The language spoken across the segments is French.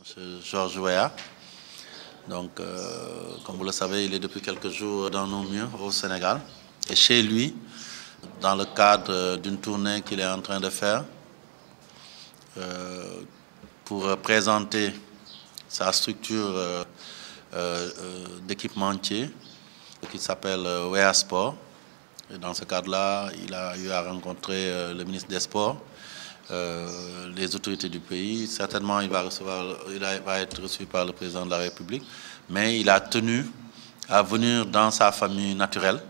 Monsieur Georges Weah. Donc, comme vous le savez, il est depuis quelques jours dans nos murs au Sénégal. Et chez lui, dans le cadre d'une tournée qu'il est en train de faire, pour présenter sa structure d'équipementier qui s'appelle Weah Sport. Et dans ce cadre-là, il a eu à rencontrer le ministre des Sports, les autorités du pays. Certainement, il va être reçu par le président de la République, mais il a tenu à venir dans sa famille naturelle,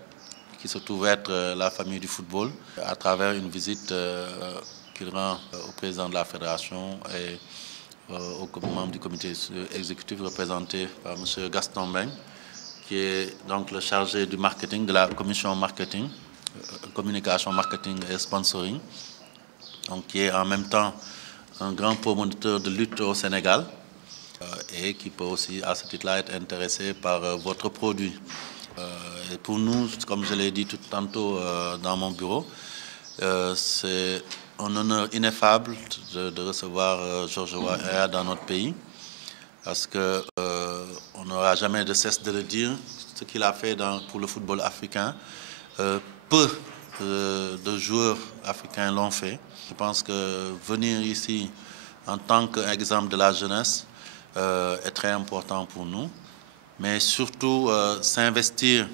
qui se trouve être la famille du football, à travers une visite qu'il rend au président de la fédération et aux membres du comité exécutif représenté par M. Gaston Mbengue, qui est donc le chargé du marketing, de la commission marketing, communication, marketing et sponsoring, donc qui est en même temps un grand promoteur de lutte au Sénégal et qui peut aussi à ce titre-là être intéressé par votre produit. Et pour nous, comme je l'ai dit tout tantôt dans mon bureau, c'est un honneur ineffable de recevoir Georges Weah dans notre pays, parce qu'on n'aura jamais de cesse de le dire, ce qu'il a fait pour le football africain. Peu de joueurs africains l'ont fait. Je pense que venir ici en tant qu'exemple de la jeunesse est très important pour nous, mais surtout s'investir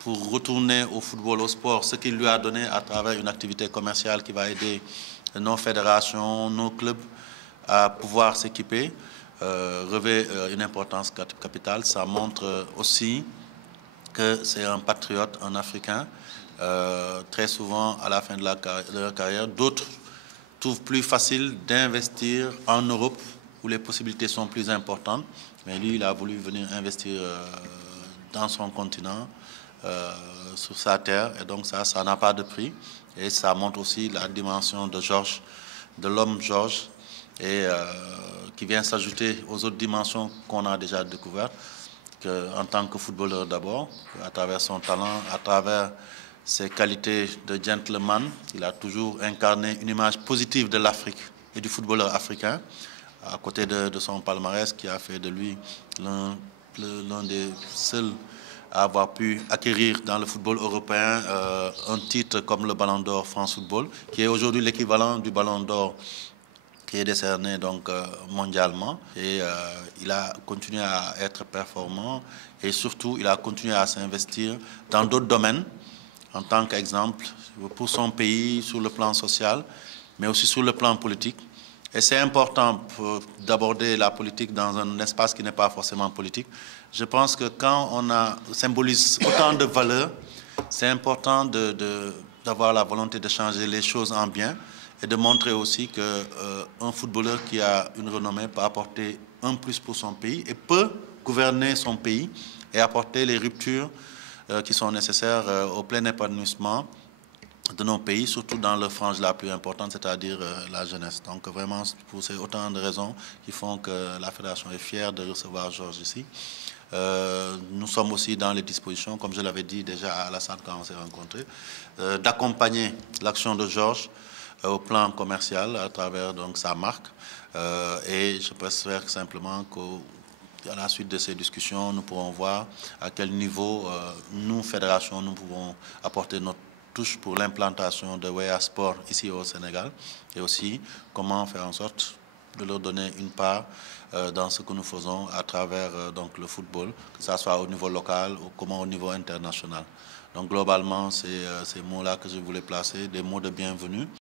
pour retourner au football, au sport, ce qu'il lui a donné à travers une activité commerciale qui va aider nos fédérations, nos clubs à pouvoir s'équiper, revêt une importance capitale. Ça montre aussi que c'est un patriote, un Africain. Très souvent, à la fin de leur carrière, d'autres trouvent plus facile d'investir en Europe, où les possibilités sont plus importantes. Mais lui, il a voulu venir investir dans son continent, sur sa terre. Et donc ça n'a pas de prix. Et ça montre aussi la dimension de Georges, de l'homme Georges, et qui vient s'ajouter aux autres dimensions qu'on a déjà découvertes, en tant que footballeur d'abord, à travers son talent, à travers ses qualités de gentleman. Il a toujours incarné une image positive de l'Afrique et du footballeur africain, à côté de son palmarès qui a fait de lui l'un des seuls à avoir pu acquérir dans le football européen un titre comme le Ballon d'Or France Football, qui est aujourd'hui l'équivalent du Ballon d'Or qui est décerné donc mondialement. Et il a continué à être performant et surtout il a continué à s'investir dans d'autres domaines en tant qu'exemple pour son pays sur le plan social, mais aussi sur le plan politique. Et c'est important d'aborder la politique dans un espace qui n'est pas forcément politique. Je pense que quand symbolise autant de valeurs, c'est important d'avoir la volonté de changer les choses en bien et de montrer aussi qu'un footballeur qui a une renommée peut apporter un plus pour son pays et peut gouverner son pays et apporter les ruptures qui sont nécessaires au plein épanouissement de nos pays, surtout dans leur frange la plus importante, c'est-à-dire la jeunesse. Donc vraiment, c'est autant de raisons qui font que la Fédération est fière de recevoir Georges ici. Nous sommes aussi dans les dispositions, comme je l'avais dit déjà à Alassane quand on s'est rencontrés, d'accompagner l'action de Georges au plan commercial à travers donc sa marque. Et je préfère simplement qu'à la suite de ces discussions, nous pourrons voir à quel niveau nous, fédération, nous pouvons apporter notre touche pour l'implantation de Weah Sport ici au Sénégal, et aussi comment faire en sorte de leur donner une part dans ce que nous faisons à travers donc le football, que ce soit au niveau local ou comme au niveau international. Donc globalement, c'est ces mots-là que je voulais placer, des mots de bienvenue.